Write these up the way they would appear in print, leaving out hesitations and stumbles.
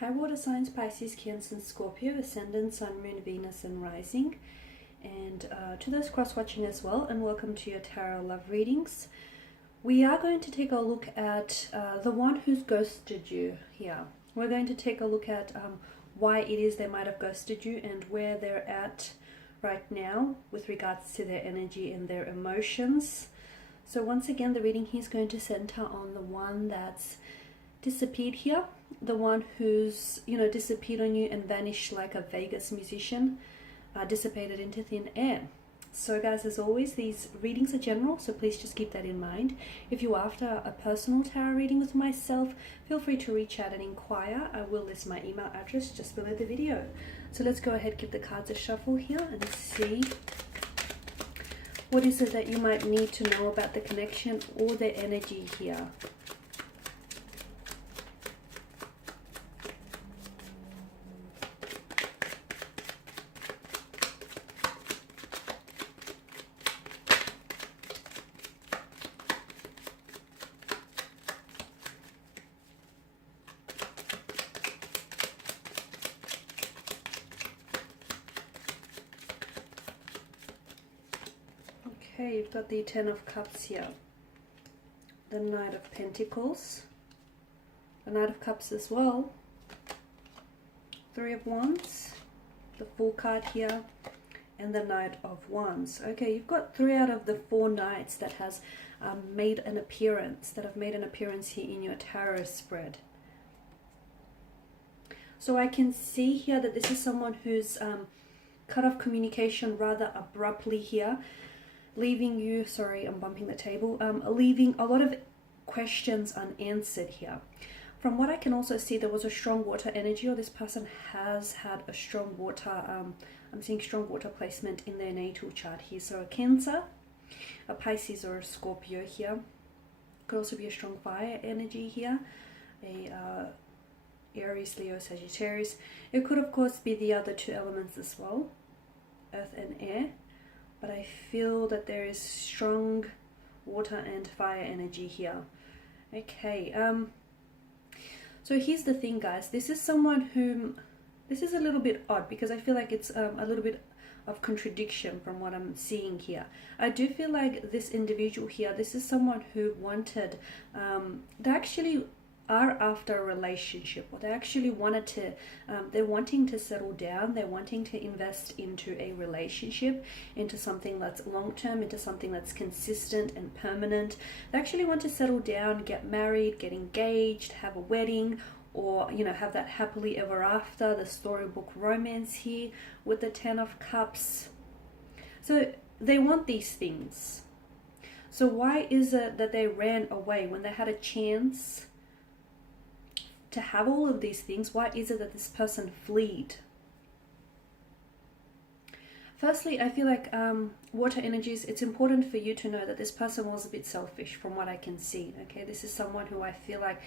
High water signs: Pisces, Cancer, Scorpio, Ascendant, Sun, Moon, Venus, and Rising. And to those cross-watching as well, and welcome to your Tarot Love Readings. We are going to take a look at the one who's ghosted you here. We're going to take a look at why it is they might have ghosted you and where they're at right now with regards to their energy and their emotions. So once again, the reading here is going to center on the one that's disappeared here, the one who's, disappeared on you and vanished like a Vegas musician, dissipated into thin air. So guys, as always, these readings are general, so please just keep that in mind. If you're after a personal tarot reading with myself, feel free to reach out and inquire. I will list my email address just below the video. So let's go ahead, give the cards a shuffle here and see what is it that you might need to know about the connection or their energy here. Okay, you've got the Ten of Cups here, the Knight of Pentacles, the Knight of Cups as well, Three of Wands, the Fool card here, and the Knight of Wands. Okay, you've got 3 out of the 4 knights that has made an appearance, here in your tarot spread. So I can see here that this is someone who's cut off communication rather abruptly here, leaving you, sorry, I'm bumping the table, leaving a lot of questions unanswered here. From what I can also see, there was a strong water energy, or this person has had a strong water, I'm seeing strong water placement in their natal chart here. So a Cancer, a Pisces, or a Scorpio here. Could also be a strong fire energy here, a Aries, Leo, Sagittarius. It could of course be the other 2 elements as well, earth and air. But I feel that there is strong water and fire energy here. Okay, so here's the thing, guys. This is someone whom, this is a little bit odd because I feel like it's a little bit of contradiction from what I'm seeing here. I do feel like this individual here, this is someone who wanted, they actually are after a relationship, or they actually wanted to, they're wanting to settle down, they're wanting to invest into a relationship, into something that's long-term, into something that's consistent and permanent. They actually want to settle down, get married, get engaged, have a wedding, or have that happily ever after, the storybook romance here with the Ten of Cups. So they want these things. So why is it that they ran away when they had a chance to have all of these things? Why is it that this person fled? Firstly, I feel like water energies, it's important for you to know that this person was a bit selfish from what I can see. Okay, this is someone who I feel like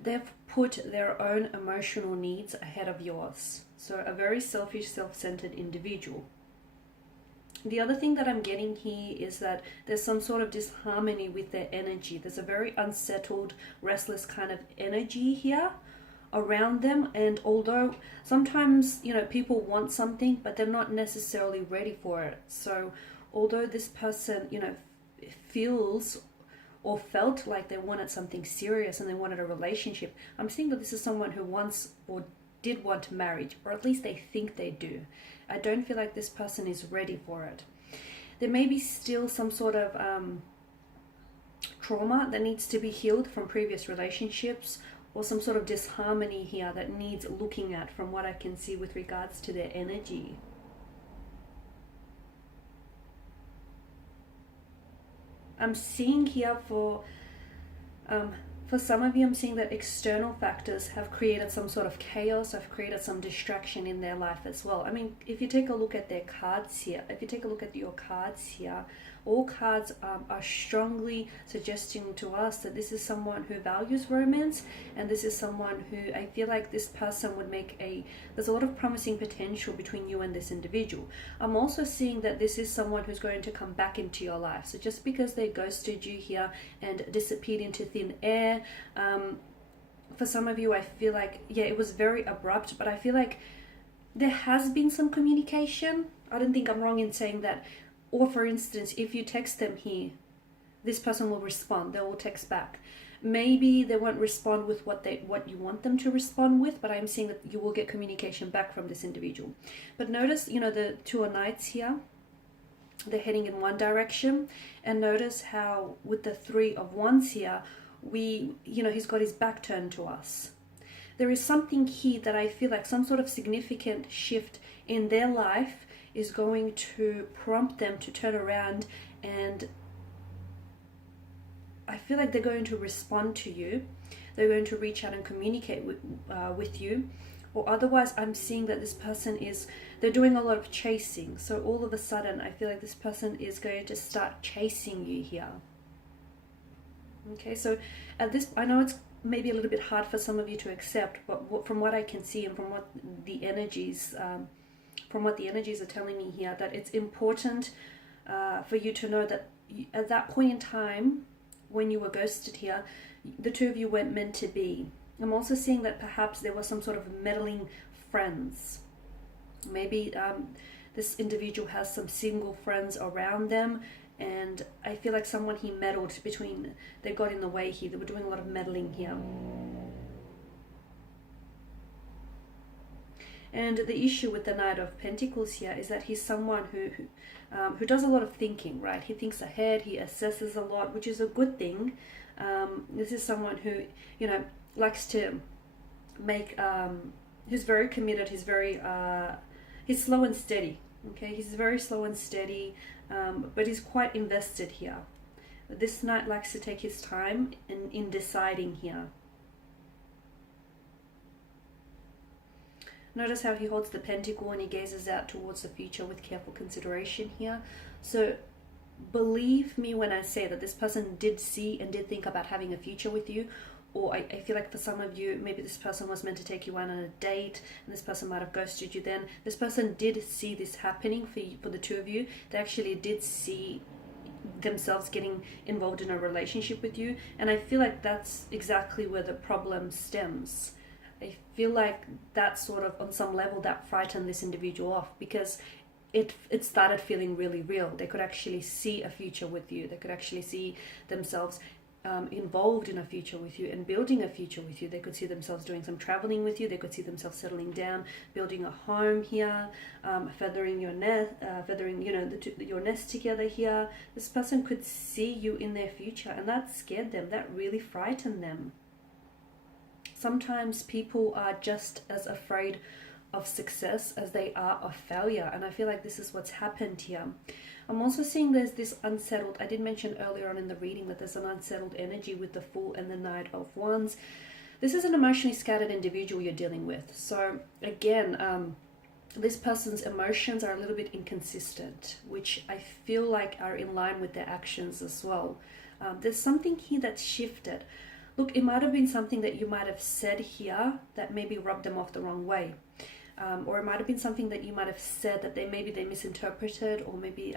they've put their own emotional needs ahead of yours. So a very selfish, self-centered individual. The other thing that I'm getting here is that there's some sort of disharmony with their energy. There's a very unsettled, restless kind of energy here around them. And although sometimes, people want something, but they're not necessarily ready for it. So although this person, feels or felt like they wanted something serious and they wanted a relationship, I'm seeing that this is someone who wants or did want marriage, or at least they think they do. I don't feel like this person is ready for it. There may be still some sort of trauma that needs to be healed from previous relationships, or some sort of disharmony here that needs looking at from what I can see with regards to their energy. I'm seeing here for some of you, I'm seeing that external factors have created some sort of chaos, have created some distraction in their life as well. I mean, if you take a look at their cards here, if you take a look at your cards here, all cards are strongly suggesting to us that this is someone who values romance, and this is someone who I feel like this person would make there's a lot of promising potential between you and this individual. I'm also seeing that this is someone who's going to come back into your life. So just because they ghosted you here and disappeared into thin air, for some of you, I feel like, yeah, it was very abrupt, but I feel like there has been some communication. I don't think I'm wrong in saying that. Or for instance, if you text them here, this person will respond. They will text back. Maybe they won't respond with what you want them to respond with, but I'm seeing that you will get communication back from this individual. But notice, the Two of Knights here, they're heading in one direction, and notice how with the Three of Wands here, he's got his back turned to us. There is something here that I feel like some sort of significant shift in their life is going to prompt them to turn around, and I feel like they're going to respond to you. They're going to reach out and communicate with you. Or otherwise, I'm seeing that this person they're doing a lot of chasing. So all of a sudden, I feel like this person is going to start chasing you here. Okay, so at this, I know it's maybe a little bit hard for some of you to accept, but from what I can see and from what the energies are telling me here, that it's important for you to know that at that point in time, when you were ghosted here, the two of you weren't meant to be. I'm also seeing that perhaps there was some sort of meddling friends. Maybe this individual has some single friends around them, and I feel like someone he meddled between, they got in the way here. They were doing a lot of meddling here. And the issue with the Knight of Pentacles here is that he's someone who does a lot of thinking, right? He thinks ahead, he assesses a lot, which is a good thing. This is someone who, likes to make, who's very committed, he's slow and steady, okay? He's very slow and steady, but he's quite invested here. This Knight likes to take his time in deciding here. Notice how he holds the pentacle and he gazes out towards the future with careful consideration here. So believe me when I say that this person did see and did think about having a future with you. Or I feel like for some of you, maybe this person was meant to take you on a date and this person might have ghosted you then. This person did see this happening for the two of you. They actually did see themselves getting involved in a relationship with you. And I feel like that's exactly where the problem stems. I feel like that sort of, on some level, that frightened this individual off, because it started feeling really real. They could actually see a future with you. They could actually see themselves involved in a future with you and building a future with you. They could see themselves doing some traveling with you. They could see themselves settling down, building a home here, feathering your nest, your nest together here. This person could see you in their future, and that scared them. That really frightened them. Sometimes people are just as afraid of success as they are of failure, and I feel like this is what's happened here. I'm also seeing there's this unsettled, I did mention earlier on in the reading that there's an unsettled energy with the Fool and the Knight of Wands. This is an emotionally scattered individual you're dealing with. So again, this person's emotions are a little bit inconsistent, which I feel like are in line with their actions as well. There's something here that's shifted. Look, it might have been something that you might have said here that maybe rubbed them off the wrong way. Or it might have been something that you might have said that they misinterpreted, or maybe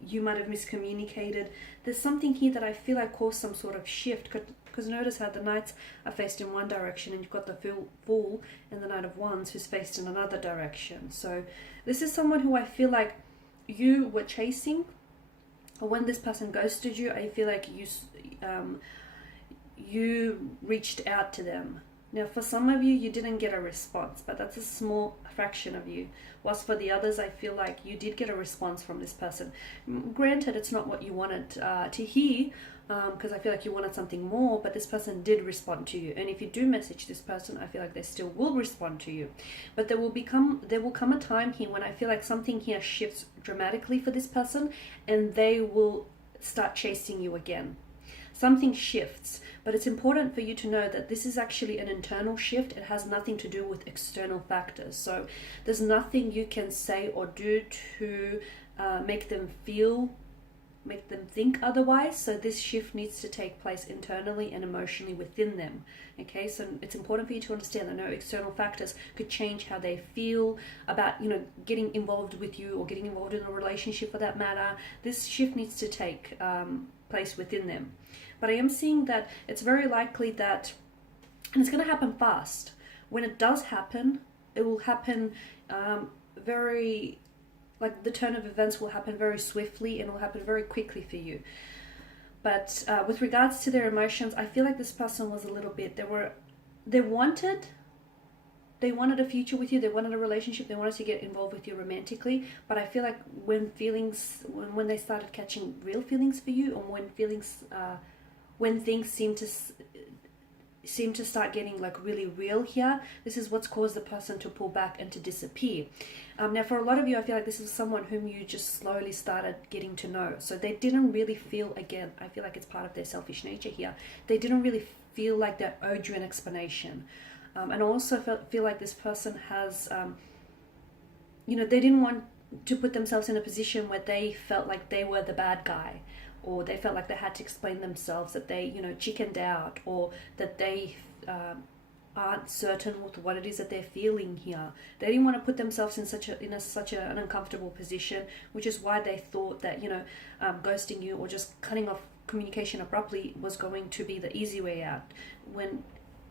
you might have miscommunicated. There's something here that I feel like caused some sort of shift, because notice how the Knights are faced in one direction and you've got the Fool and the Knight of Wands who's faced in another direction. So this is someone who I feel like you were chasing, or when this person ghosted you, I feel like you reached out to them. Now, for some of you, you didn't get a response, but that's a small fraction of you. Whilst for the others, I feel like you did get a response from this person. Granted, it's not what you wanted to hear, because I feel like you wanted something more, but this person did respond to you. And if you do message this person, I feel like they still will respond to you. But there will come a time here when I feel like something here shifts dramatically for this person, and they will start chasing you again. Something shifts, but it's important for you to know that this is actually an internal shift. It has nothing to do with external factors. So there's nothing you can say or do to make them think otherwise. So this shift needs to take place internally and emotionally within them. Okay, so it's important for you to understand that no external factors could change how they feel about, getting involved with you or getting involved in a relationship for that matter. This shift needs to take place within them. But I am seeing that it's very likely that and it's going to happen fast. When it does happen, it will happen very, like the turn of events will happen very swiftly and will happen very quickly for you. But with regards to their emotions, I feel like this person was a little bit, they wanted a future with you, they wanted a relationship, they wanted to get involved with you romantically, but I feel like when they started catching real feelings for you, or when things seem to start getting like really real here, this is what's caused the person to pull back and to disappear. Now for a lot of you, I feel like this is someone whom you just slowly started getting to know, so they didn't really feel, again, I feel like it's part of their selfish nature here, they didn't really feel like they owed you an explanation. And also feel like this person has, they didn't want to put themselves in a position where they felt like they were the bad guy, or they felt like they had to explain themselves, that they, chickened out, or that they aren't certain with what it is that they're feeling here. They didn't want to put themselves in such an uncomfortable position, which is why they thought that, ghosting you or just cutting off communication abruptly was going to be the easy way out, when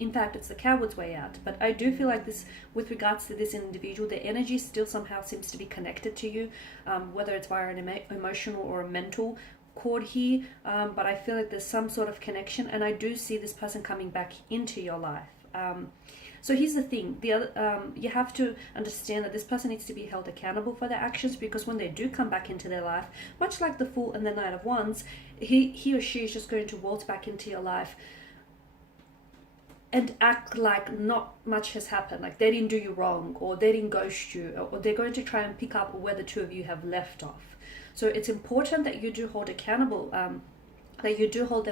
in fact it's the coward's way out. But I do feel like this, with regards to this individual, their energy still somehow seems to be connected to you, whether it's via an emotional or a mental cord here, but I feel like there's some sort of connection, and I do see this person coming back into your life. So here's the thing, you have to understand that this person needs to be held accountable for their actions, because when they do come back into their life, much like the Fool and the Knight of Wands, he or she is just going to waltz back into your life and act like not much has happened, like they didn't do you wrong, or they didn't ghost you, or they're going to try and pick up where the two of you have left off. So it's important that you do hold them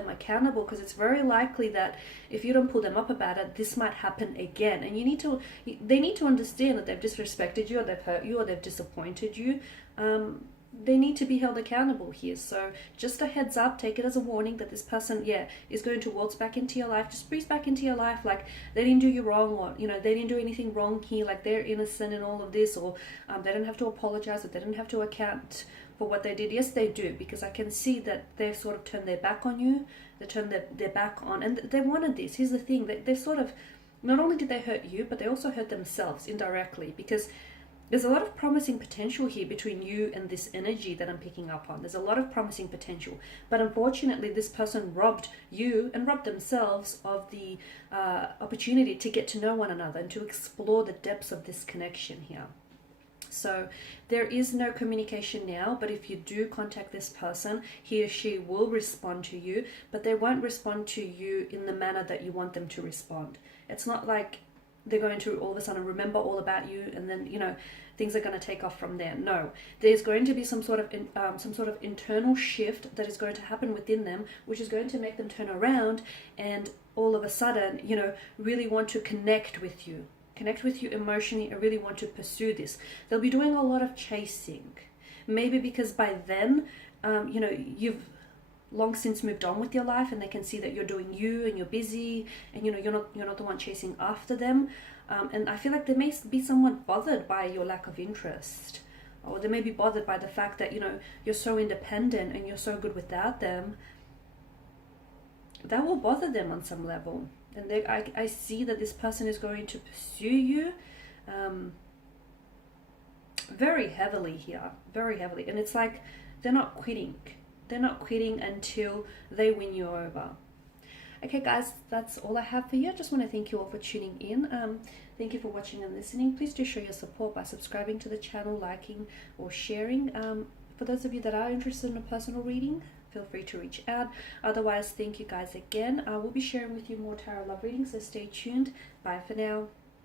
accountable, because it's very likely that if you don't pull them up about it, this might happen again. And they need to understand that they've disrespected you, or they've hurt you, or they've disappointed you. They need to be held accountable here. So just a heads up, take it as a warning that this person, is going to waltz back into your life, just breeze back into your life like they didn't do you wrong, or, they didn't do anything wrong here, like they're innocent in all of this, or they don't have to apologize, or they don't have to account for what they did. Yes, they do, because I can see that they've sort of turned their back on you, they turned their back on, and they wanted this. Here's the thing, they sort of, not only did they hurt you, but they also hurt themselves indirectly, because there's a lot of promising potential here between you and this energy that I'm picking up on. There's a lot of promising potential. But unfortunately, this person robbed you and robbed themselves of the opportunity to get to know one another and to explore the depths of this connection here. So there is no communication now, but if you do contact this person, he or she will respond to you, but they won't respond to you in the manner that you want them to respond. It's not like they're going to all of a sudden remember all about you, and then things are going to take off from there. No, there's going to be some sort of internal shift that is going to happen within them, which is going to make them turn around and all of a sudden really want to connect with you emotionally, and really want to pursue this. They'll be doing a lot of chasing, maybe because by then you've long since moved on with your life, and they can see that you're doing you and you're busy, and you're not the one chasing after them, and I feel like they may be somewhat bothered by your lack of interest, or they may be bothered by the fact that you're so independent and you're so good without them. That will bother them on some level, and I see that this person is going to pursue you very heavily here, very heavily, and it's like they're not quitting until they win you over. Okay guys, that's all I have for you. I just want to thank you all for tuning in. Thank you for watching and listening. Please do show your support by subscribing to the channel, liking or sharing. For those of you that are interested in a personal reading, feel free to reach out. Otherwise, thank you guys again. I will be sharing with you more tarot love readings, so stay tuned. Bye for now.